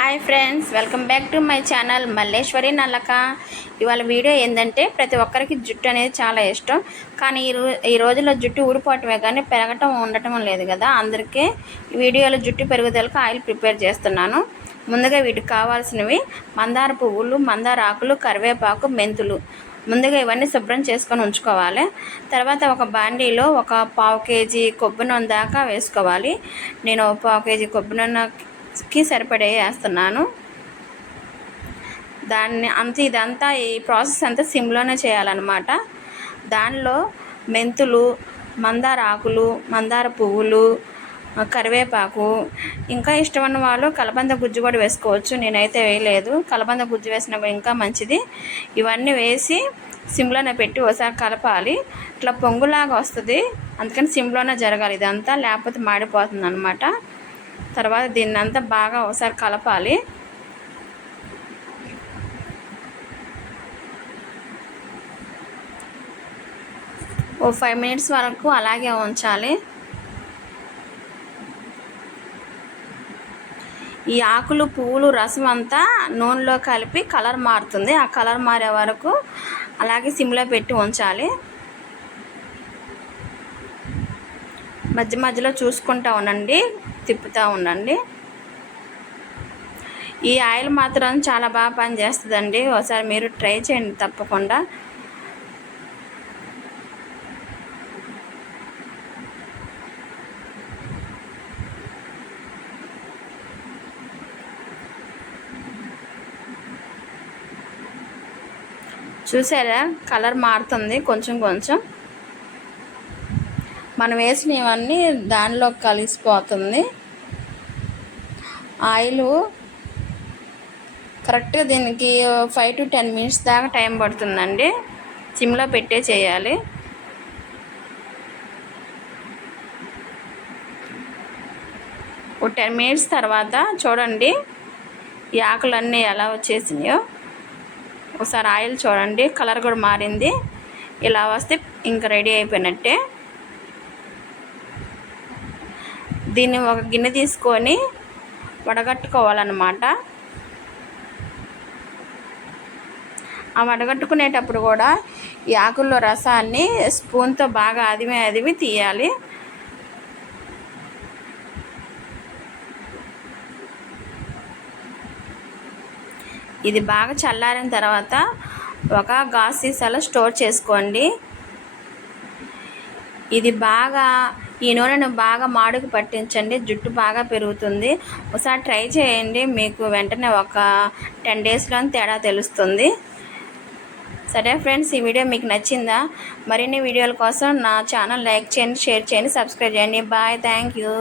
Hi friends welcome back to my channel Malleswari Nallaka. ఇవాళ video ఏంటంటే ప్రతి ఒక్కరికి జుట్టు అనేది చాలా ఇష్టం. కానీ ఈ ఈ రోజుల్లో జుట్టు ఊడిపోవటమే కానీ పెరగటం ఉండటం లేదు కదా. అందరికీ ఈ వీడియోలో జుట్టు పెరుగుదలకు ఆయిల్ ప్రిపేర్ చేస్తున్నాను. ముందుగా వీటికి కావాల్సినవి మందార పువ్వులు మందార ఆకులు కరివేపాకు మెంతులు. ముందుగా ఇవన్నీ శుభ్రం చేసుకొని ఉంచుకోవాలి. తర్వాత ఒక బాండీలో ఒక పావు కేజీ కొబ్బరి నూనె దాకా వేసుకోవాలి. నేను పావు కేజీ కొబ్బరి కి సరిపడే వేస్తున్నాను. దాన్ని అంత ఇదంతా ఈ ప్రాసెస్ అంతా సిమ్లోనే చేయాలన్నమాట. దానిలో మెంతులు మందార ఆకులు మందార పువ్వులు కరివేపాకు ఇంకా ఇష్టమైన వాళ్ళు కలబంద గుజ్జు కూడా వేసుకోవచ్చు. నేనైతే వేయలేదు. కలబంద గుజ్జు వేసినప్పుడు ఇంకా మంచిది. ఇవన్నీ వేసి సిమ్లోనే పెట్టి ఒకసారి కలపాలి. ఇట్లా పొంగులాగా వస్తుంది. అందుకని సిమ్లోనే జరగాలి. ఇదంతా లేకపోతే మాడిపోతుంది అనమాట తర్వాత దీన్ని అంతా బాగా ఒకసారి కలపాలి. ఓ ఫైవ్ మినిట్స్ వరకు అలాగే ఉంచాలి. ఈ ఆకులు పువ్వులు రసం అంతా నూనెలో కలిపి కలర్ మారుతుంది. ఆ కలర్ మారే వరకు అలాగే సిమ్లో పెట్టి ఉంచాలి. మధ్య మధ్యలో చూసుకుంటా ఉండండి తిప్పుతూ ఉండండి. ఈ ఆయిల్ మాత్రం చాలా బాగా పనిచేస్తుందండి. ఒకసారి మీరు ట్రై చేయండి తప్పకుండా. చూసారా? కలర్ మారుతుంది కొంచెం కొంచెం. మనం వేసినవన్నీ దానిలో కలిసిపోతుంది. ఆయిల్ కరెక్ట్గా దీనికి ఫైవ్ టు టెన్ మినిట్స్ దాకా టైం పడుతుందండి. సిమ్లో పెట్టే చేయాలి. ఒక టెన్ మినిట్స్ తర్వాత చూడండి ఈ ఆకులన్నీ ఎలా వచ్చేసినాయో. ఒకసారి ఆయిల్ చూడండి కలర్ కూడా మారింది. ఇలా వస్తే ఇంకా రెడీ అయిపోయినట్టే. దీన్ని ఒక గిన్నె తీసుకొని వడగట్టుకోవాలన్నమాట. ఆ వడగట్టుకునేటప్పుడు కూడా ఈ ఆకుల్లో రసాన్ని స్పూన్తో బాగా అదిమి అదిమి తీయాలి. ఇది బాగా చల్లారిన తర్వాత ఒక గాజు సీసాలో స్టోర్ చేసుకోండి. ఇది బాగా ఈ నూనెను బాగా మాడుకు పట్టించండి. జుట్టు బాగా పెరుగుతుంది. ఒకసారి ట్రై చేయండి. మీకు వెంటనే ఒక టెన్ డేస్లో తేడా తెలుస్తుంది. సరే ఫ్రెండ్స్ ఈ వీడియో మీకు నచ్చిందా? మరిన్ని వీడియోల కోసం నా ఛానల్ లైక్ చేయండి షేర్ చేయండి సబ్స్క్రైబ్ చేయండి. బాయ్. Thank you